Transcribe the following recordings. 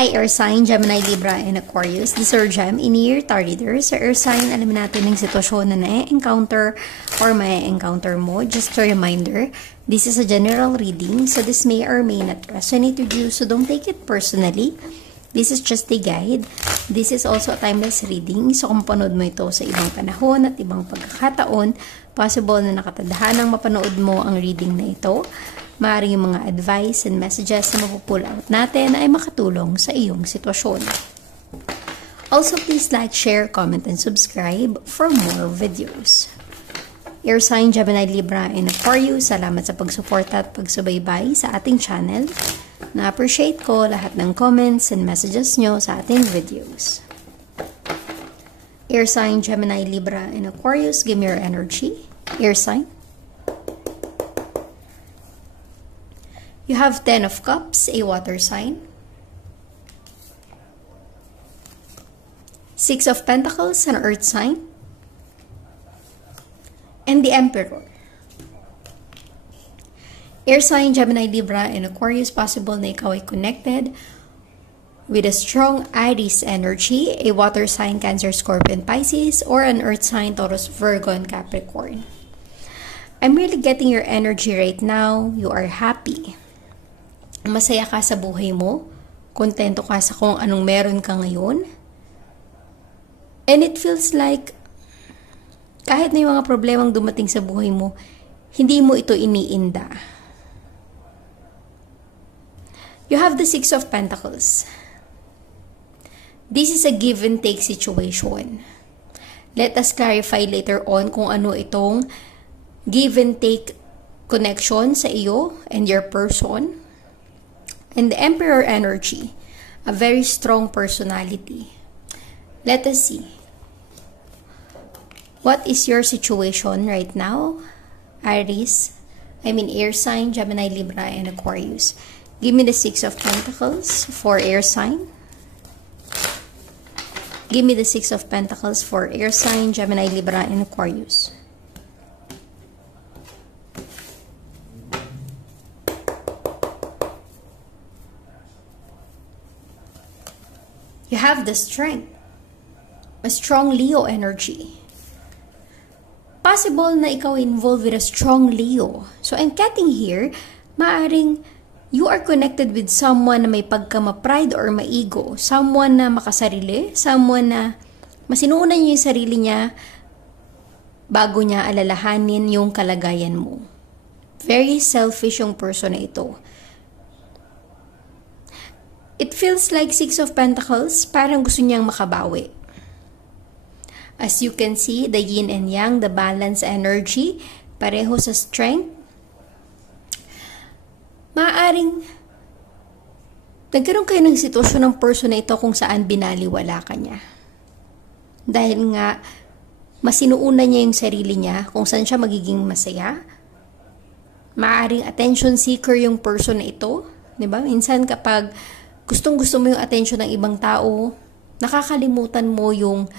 Hi, Air Sign, Gemini, Libra, and Aquarius. This is Gem, in-year targeter. Sa Air Sign, alamin natin ang sitwasyon na na-encounter or may-encounter mo. Just a reminder, this is a general reading, so this may or may not resonate with you, so don't take it personally. This is just a guide. This is also a timeless reading, so kung mapanood mo ito sa ibang panahon at ibang pagkakataon, possible na nakatadhanang mapanood mo ang reading na ito. Maaaring yung mga advice and messages na mapupull out natin ay makatulong sa iyong sitwasyon. Also, please like, share, comment, and subscribe for more videos. Air Sign, Gemini, Libra, and Aquarius, salamat sa pagsuporta at pagsubaybay sa ating channel. Na-appreciate ko lahat ng comments and messages nyo sa ating videos. Air Sign, Gemini, Libra, and Aquarius, give me your energy. Air Sign. You have 10 of Cups, a water sign. 6 of Pentacles, an earth sign. And the Emperor. Air sign, Gemini, Libra, and Aquarius, possible na ikaw ay connected with a strong Aries energy, a water sign, Cancer, Scorpio, and Pisces, or an earth sign, Taurus, Virgo, and Capricorn. I'm really getting your energy right now. You are happy. Masaya ka sa buhay mo, kontento ka sa kung anong meron ka ngayon. And it feels like, kahit na yung mga problemang dumating sa buhay mo, hindi mo ito iniinda. You have the 6 of Pentacles. This is a give and take situation. Let us clarify later on kung ano itong give and take connection sa iyo and your person. And the Emperor energy, a very strong personality. Let us see. What is your situation right now? Air sign, Gemini, Libra, and Aquarius. Give me the 6 of Pentacles for air sign. Give me the 6 of Pentacles for air sign, Gemini, Libra, and Aquarius. You have the Strength, a strong Leo energy. Possible na ikaw involved with a strong Leo. So I'm getting here, maaring you are connected with someone na may pagka-ma-pride or ma-ego. Someone na makasarili, someone na masinuunan niya yung sarili niya bago niya alalahanin yung kalagayan mo. Very selfish yung person na ito. It feels like 6 of Pentacles, parang gusto niyang makabawi. As you can see, the yin and yang, the balance energy, pareho sa strength. Maaring nagkaroon kayo ng sitwasyon ng person na ito kung saan binaliwala ka niya. Dahil nga, masinuunan niya yung sarili niya kung saan siya magiging masaya. Maaring attention seeker yung person na ito. Diba? Minsan kapag gustong-gusto mo yung attention ng ibang tao, nakakalimutan mo yung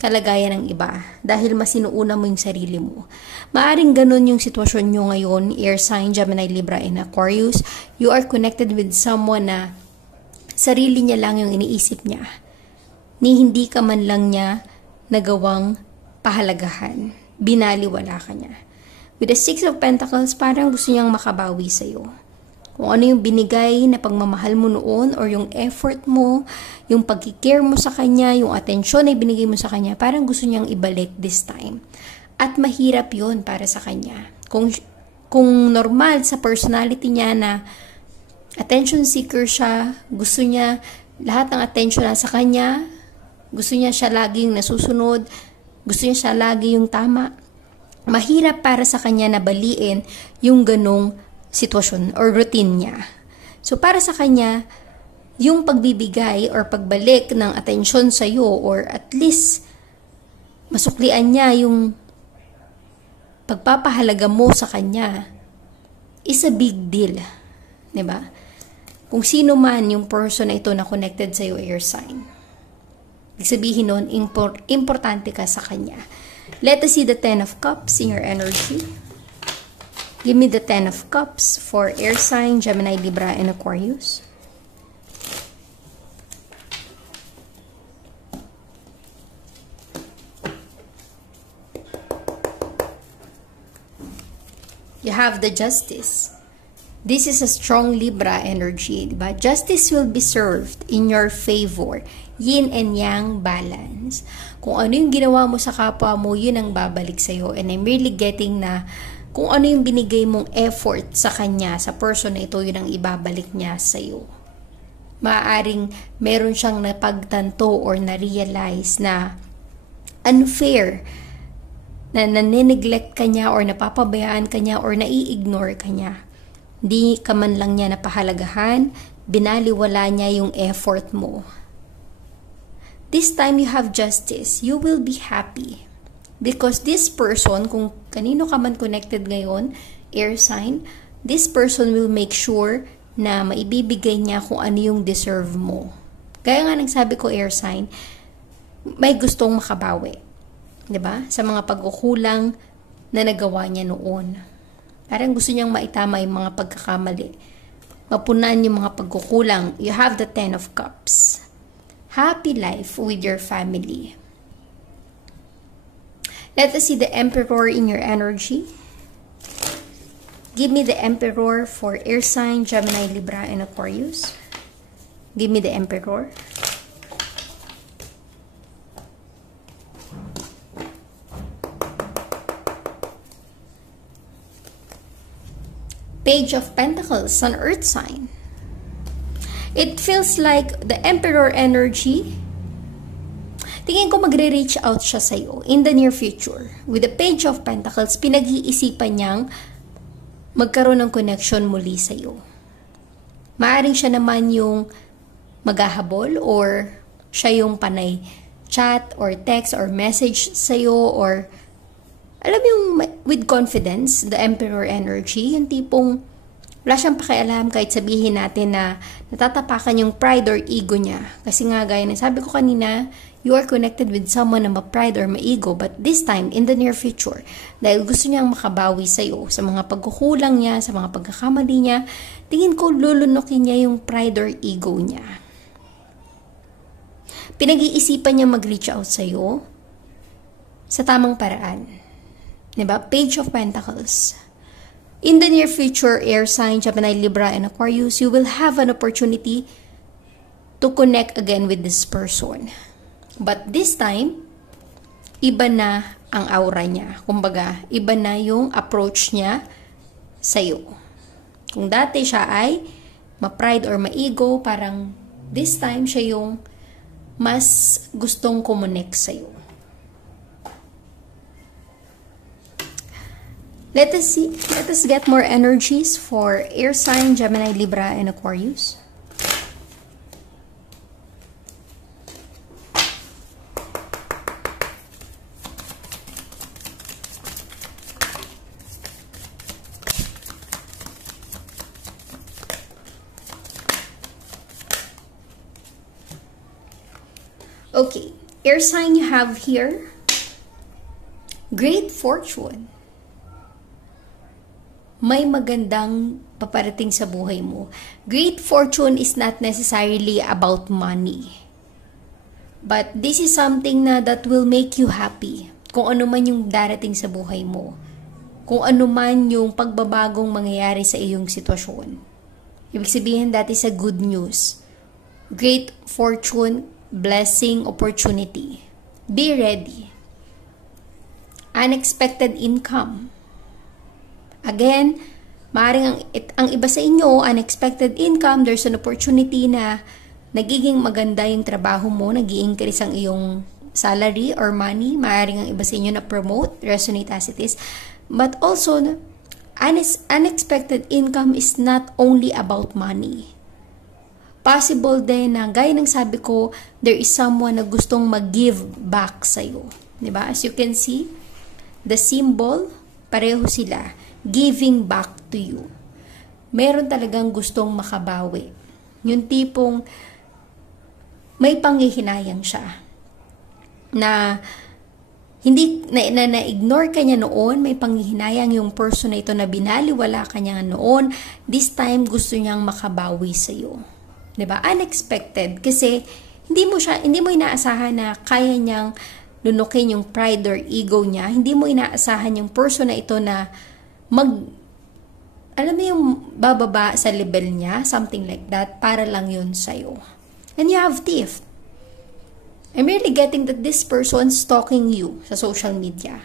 kalagayan ng iba dahil masinuuna mo yung sarili mo. Maaring ganun yung sitwasyon nyo ngayon, Air sign, Gemini, Libra, and Aquarius. You are connected with someone na sarili niya lang yung iniisip niya. Ni hindi ka man lang niya nagawang pahalagahan. Binaliwala ka niya. With the 6 of Pentacles, parang gusto niyang makabawi sa'yo. Kung ano yung binigay na pagmamahal mo noon or yung effort mo, yung pagkikare mo sa kanya, yung atensyon na ibinigay mo sa kanya, parang gusto niyang ibalik this time. At mahirap yun para sa kanya. Kung normal sa personality niya na attention seeker siya, gusto niya lahat ng attention na sa kanya, gusto niya siya laging nasusunod, gusto niya siya lagi yung tama, mahirap para sa kanya na baliin yung ganong sitwasyon or routine niya. So, para sa kanya, yung pagbibigay or pagbalik ng atensyon sa iyo or at least masuklian niya yung pagpapahalaga mo sa kanya is a big deal. Diba? Kung sino man yung person na ito na connected sa iyo, air sign. Ibig sabihin nun, importante ka sa kanya. Let us see the 10 of Cups in your energy. Give me the 10 of Cups for air sign, Gemini, Libra, and Aquarius. You have the Justice. This is a strong Libra energy, diba? Justice will be served in your favor. Yin and yang balance. Kung ano yung ginawa mo sa kapwa mo, yun ang babalik sa'yo. And I'm really getting na kung ano yung binigay mong effort sa kanya, sa person na ito, yun ang ibabalik niya sa'yo. Maaaring meron siyang napagtanto or na-realize na unfair, na nanineglect ka niya or napapabayaan ka niya or nai-ignore ka niya. Di ka man lang niya napahalagahan, binaliwala niya yung effort mo. This time you have Justice, you will be happy. Because this person, kung kanino ka man connected ngayon, air sign, this person will make sure na maibibigay niya kung ano yung deserve mo. Kaya nga nagsabi ko air sign, may gustong makabawi. 'Di ba? Sa mga pagkukulang na nagawa niya noon. Parang gusto niyang maitama yung mga pagkakamali. Mapunan yung mga pagkukulang. You have the 10 of Cups. Happy life with your family. Let us see the Emperor in your energy. Give me the Emperor for air sign, Gemini, Libra, and Aquarius. Give me the Emperor. Page of Pentacles, an earth sign. It feels like the Emperor energy, tingin ko magre-reach out siya sa'yo in the near future. With the Page of Pentacles, pinag-iisipan niyang magkaroon ng connection muli sa'yo. Maaring siya naman yung maghahabol or siya yung panay chat or text or message sa'yo or alam yung with confidence, the Emperor energy, yung tipong wala siyang pakialam kahit sabihin natin na natatapakan yung pride or ego niya. Kasi nga gaya na sabi ko kanina, you are connected with someone na ma-pride or ma-ego, but this time, in the near future, dahil gusto niyang makabawi sa'yo sa mga pagkukulang niya, sa mga pagkakamali niya, tingin ko lulunukin niya yung pride or ego niya. Pinag-iisipan niya mag-reach out sa'yo sa tamang paraan. Diba? Page of Pentacles. In the near future, air sign, Gemini, Libra, and Aquarius, you will have an opportunity to connect again with this person. But this time, iba na ang aura niya. Kumbaga, iba na yung approach niya sa'yo. Kung dati siya ay ma-pride or ma-ego, parang this time siya yung mas gustong kumonek sa'yo. Let us get more energies for air sign, Gemini, Libra, and Aquarius. Okay, air sign you have here, great fortune. May magandang paparating sa buhay mo. Great fortune is not necessarily about money. But this is something na that will make you happy. Kung ano man yung darating sa buhay mo. Kung ano man yung pagbabagong mangyayari sa iyong sitwasyon. Ibig sabihin, that is a good news. Great fortune, blessing, opportunity. Be ready. Unexpected income. Again, maaaring ang iba sa inyo, unexpected income, there's an opportunity na nagiging maganda yung trabaho mo, nag-i-increase ang iyong salary or money. Maaaring ang iba sa inyo na promote, resonate as it is. But also, unexpected income is not only about money. Possible din na, gaya ng sabi ko, there is someone na gustong mag-give back sa'yo. Diba? As you can see, the symbol, pareho sila. Giving back to you. Meron talagang gustong makabawi. Yung tipong may panghihinayang siya. Na hindi na-ignore ka niya noon, may panghihinayang yung person na ito na binaliwala ka niya noon, this time gusto niyang makabawi sa iyo. 'Di ba? Unexpected kasi hindi mo inaasahan na kaya niyang lunukin yung pride or ego niya. Hindi mo inaasahan yung person na ito na alam mo yung bababa sa level niya, something like that, para lang yun sa'yo. And you have teeth. I'm really getting that this person stalking you sa social media.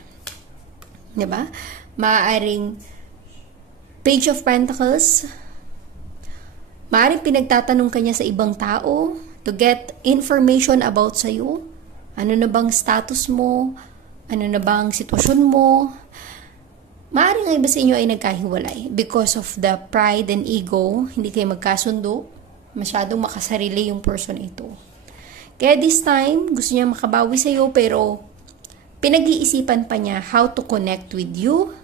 Diba? Maaaring Page of Pentacles, maaaring pinagtatanong ka niya sa ibang tao to get information about sa'yo. Ano na bang status mo? Ano na bang sitwasyon mo? Maaaring ang iba sa inyo ay nagkahiwalay because of the pride and ego, hindi kayo magkasundo, masyadong makasarili yung person ito. Kaya this time, gusto niya makabawi sa iyo pero pinag-iisipan pa niya how to connect with you.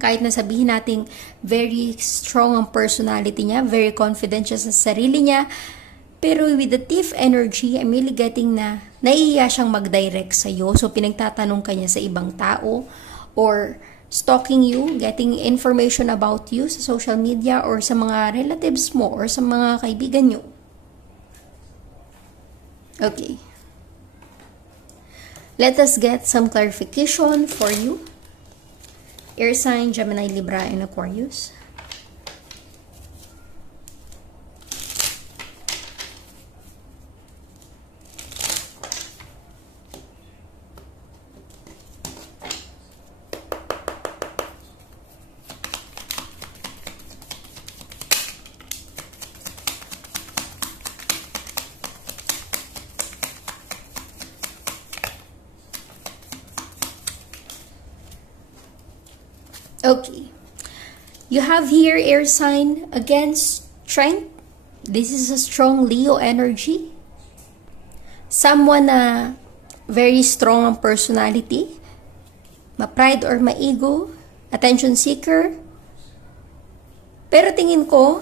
Kahit na sabihin nating very strong ang personality niya, very confident siya sa sarili niya, pero with the thief energy, I'm really getting na naiiya siyang mag-direct sa iyo. So pinagtatanong ka niya sa ibang tao or stalking you, getting information about you sa social media or sa mga relatives mo or sa mga kaibigan nyo. Okay. Let us get some clarification for you. Air sign, Gemini, Libra, and Aquarius. Okay. You have here air sign, again, strength. This is a strong Leo energy. Someone na very strong ang personality. Ma-pride or ma-ego. Attention seeker. Pero tingin ko,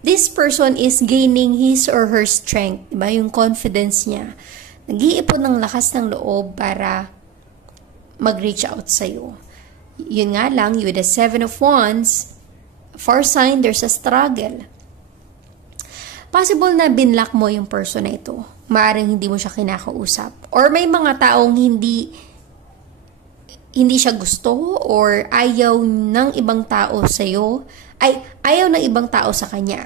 this person is gaining his or her strength. Diba? Yung confidence niya. Nag-iipon ng lakas ng loob para mag-reach out sa'yo. Yun nga lang, with the 7 of Wands, for sign, there's a struggle. Possible na binlock mo yung person na ito. Maaaring hindi mo siya kinakausap. Or may mga taong hindi siya gusto or ayaw ng ibang tao sa'yo. Ayaw ng ibang tao sa kanya.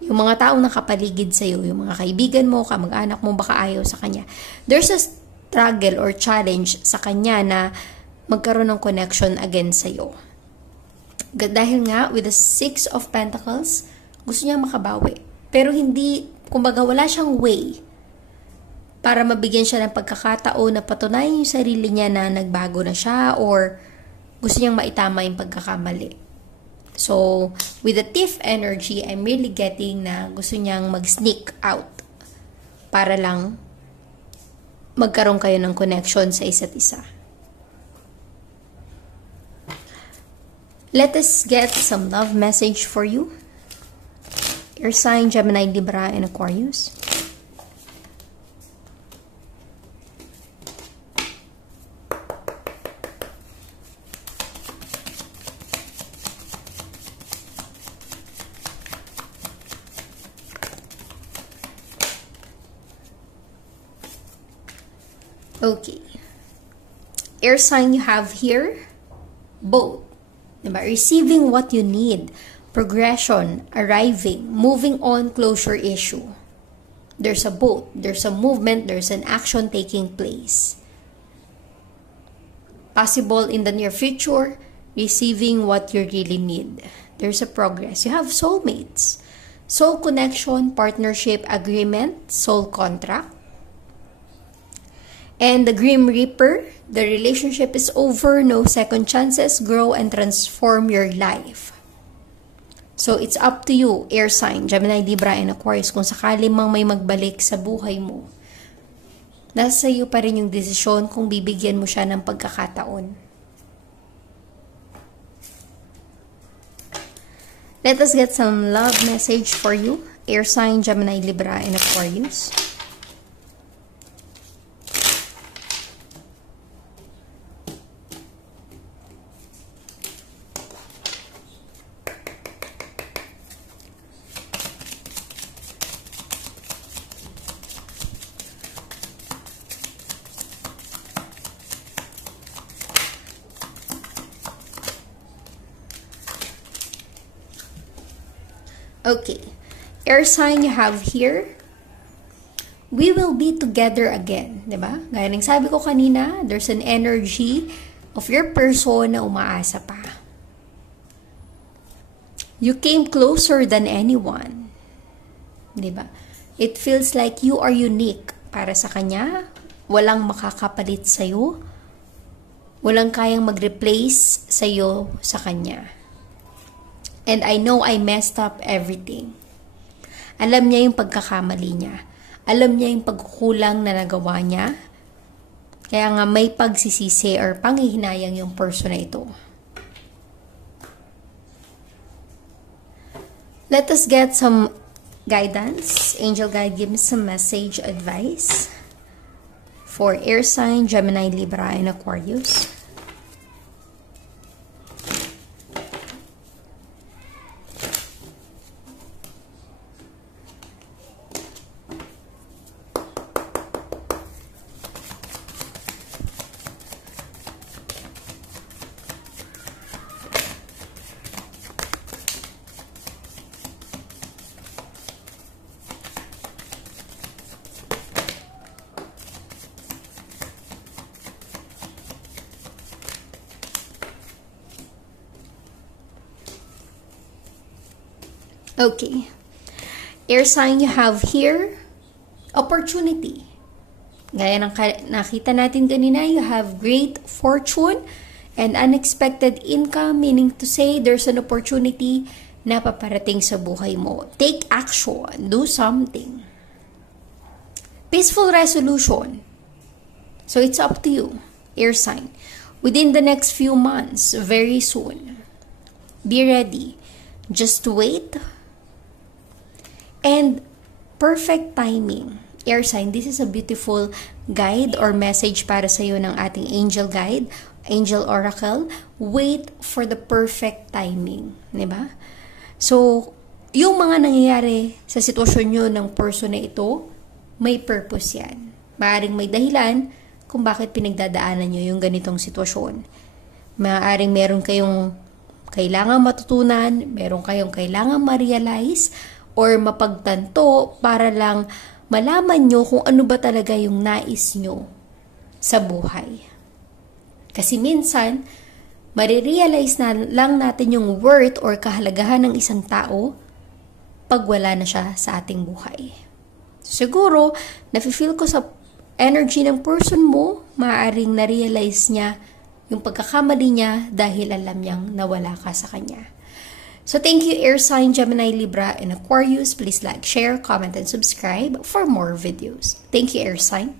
Yung mga taong nakapaligid sa'yo, yung mga kaibigan mo, kamag-anak mo, baka ayaw sa kanya. There's a struggle or challenge sa kanya na magkaroon ng connection again sa'yo. Dahil nga, with the 6 of Pentacles, gusto niya makabawi. Pero hindi, kumbaga wala siyang way para mabigyan siya ng pagkakataon na patunayan yung sarili niya na nagbago na siya or gusto niyang maitama yung pagkakamali. So, with the thief energy, I'm really getting na gusto niyang mag-sneak out para lang magkaroon kayo ng connection sa isa't isa. Let us get some love message for you. Air sign, Gemini, Libra, and Aquarius. Okay. Air sign you have here, both. Diba? Receiving what you need, progression, arriving, moving on, closure issue. There's a both. There's a movement. There's an action taking place. Possible in the near future, receiving what you really need. There's a progress. You have soulmates. Soul connection, partnership, agreement, soul contract. And the Grim Reaper, the relationship is over, no second chances, grow and transform your life. So, it's up to you, air sign, Gemini, Libra, and Aquarius, kung sakali mang may magbalik sa buhay mo. Nasa iyo pa rin yung desisyon kung bibigyan mo siya ng pagkakataon. Let us get some love message for you, air sign, Gemini, Libra, and Aquarius. Okay. Air sign you have here. We will be together again. Diba? Gaya ng sabi ko kanina, there's an energy of your person na umaasa pa. You came closer than anyone. Diba? It feels like you are unique para sa kanya. Walang makakapalit sa'yo. Walang kayang mag-replace sa'yo sa kanya. And I know I messed up everything. Alam niya yung pagkakamali niya. Alam niya yung pagkukulang na nagawa niya. Kaya nga may pagsisisi or panghihinayang yung person na ito. Let us get some guidance. Angel guide, give me some message, advice for air sign, Gemini, Libra, and Aquarius. Okay. Air sign you have here, opportunity. Gaya ng nakita natin kanina, you have great fortune and unexpected income, meaning to say there's an opportunity na paparating sa buhay mo. Take action. Do something. Peaceful resolution. So it's up to you, air sign. Within the next few months, very soon. Be ready. Just wait. And perfect timing. Air sign, this is a beautiful guide or message para sa iyo ng ating angel guide, angel oracle. Wait for the perfect timing. Diba? So, yung mga nangyayari sa sitwasyon nyo ng person na ito, may purpose yan. Maaring may dahilan kung bakit pinagdadaanan nyo yung ganitong sitwasyon. Maaring meron kayong kailangan matutunan, meron kayong kailangan ma-realize, or mapagtanto para lang malaman nyo kung ano ba talaga yung nais nyo sa buhay. Kasi minsan, marirealize na lang natin yung worth or kahalagahan ng isang tao pag wala na siya sa ating buhay. Siguro, nafe-feel ko sa energy ng person mo, maaaring na-realize niya yung pagkakamali niya dahil alam niyang nawala ka sa kanya. So thank you, air sign, Gemini, Libra, and Aquarius. Please like, share, comment, and subscribe for more videos. Thank you, air sign.